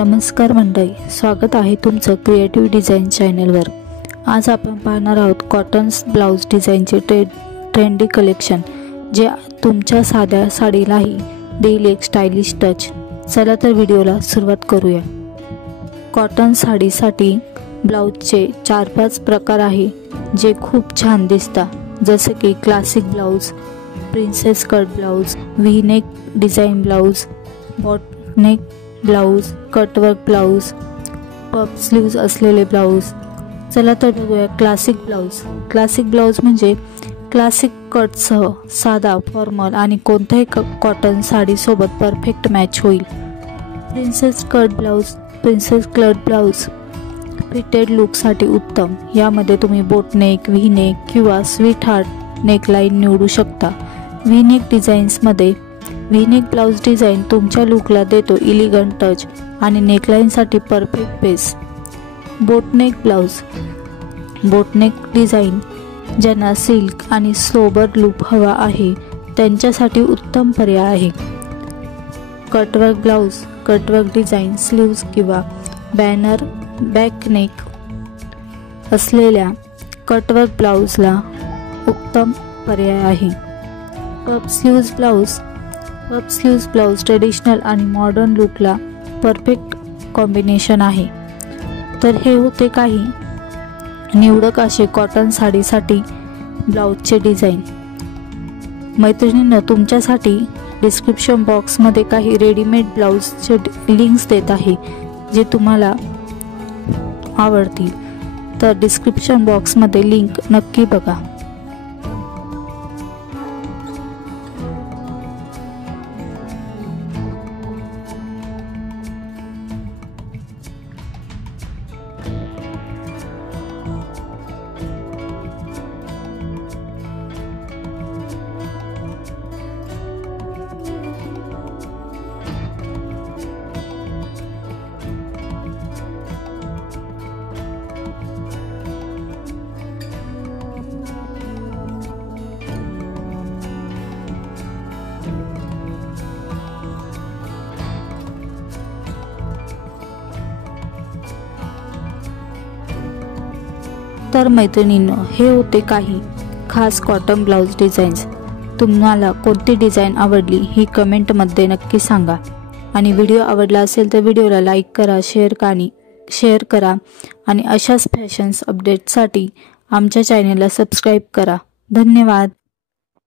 नमस्कार मंडळी, स्वागत आहे तुमचं क्रिएटिव्ह डिझाइन चॅनलवर। आज आपण पाहणार आहोत कॉटन ब्लाउज डिझाइनचे ट्रेंडी कलेक्शन, जे तुमच्या साध्या साडीलाही देईल एक स्टाइलिश टच। चला तर व्हिडिओला सुरुवात करूया। कॉटन साडीसाठी ब्लाउजचे 4-5 प्रकार आहे जे खूप छान दिसतात, जसे की classic blouse, princess cut blouse, V neck design blouse, boat neck blouse, cutwork blouse, puff sleeves असलेले ब्लाउज। चला तर बघूया क्लासिक ब्लाउज। क्लासिक ब्लाउज म्हणजे क्लासिक कटसह साधा, फॉर्मल आणि कोणत्याही कॉटन साडीसोबत परफेक्ट मॅच होईल। प्रिन्सेस कट ब्लाउज फिटेड लुकसाठी उत्तम। यामध्ये तुम्ही बोट नेक, व्ही नेक किंवा स्वीट हार्ट नेकलाइन निवडू शकता। व्ही नेक डिझाईन्समध्ये व्ही नेक ब्लाउज डिझाइन तुमच्या लुकला देतो एलिगंट टच आणि नेकलाइनसाठी perfect base. Boat neck design ज्यांना सिल्क आणि सोबर लुक हवा आहे त्यांच्यासाठी उत्तम पर्याय आहे। कटवर्क डिझाइन स्लीव्ज किंवा बॅनर बॅक नेक असलेल्या कटवर्क ब्लाउजला उत्तम पर्याय आहे। पफ स्लीव्ज ब्लाउज ट्रेडिशनल आणि मॉडर्न लुकला परफेक्ट कॉम्बिनेशन आहे। तर हे होते काही निवडक असे कॉटन साडीसाठी ब्लाउजचे डिझाइन। मैत्रिणींनो, तुमच्यासाठी डिस्क्रिप्शन बॉक्समध्ये काही रेडीमेड ब्लाउजचे लिंक्स देत आहे जे तुम्हाला आवडतील, तर डिस्क्रिप्शन बॉक्समध्ये लिंक नक्की बघा। तर मैत्रिणींनो, हे होते काही खास कॉटन ब्लाउज डिझाईन्स। तुम्हाला कोणती डिझाइन आवडली ही कमेंटमध्ये नक्की सांगा, आणि व्हिडिओ आवडला असेल तर व्हिडिओला लाईक करा, शेअर करा आणि अशाच फॅशन्स अपडेटसाठी आमच्या चॅनलला सबस्क्राईब करा। धन्यवाद।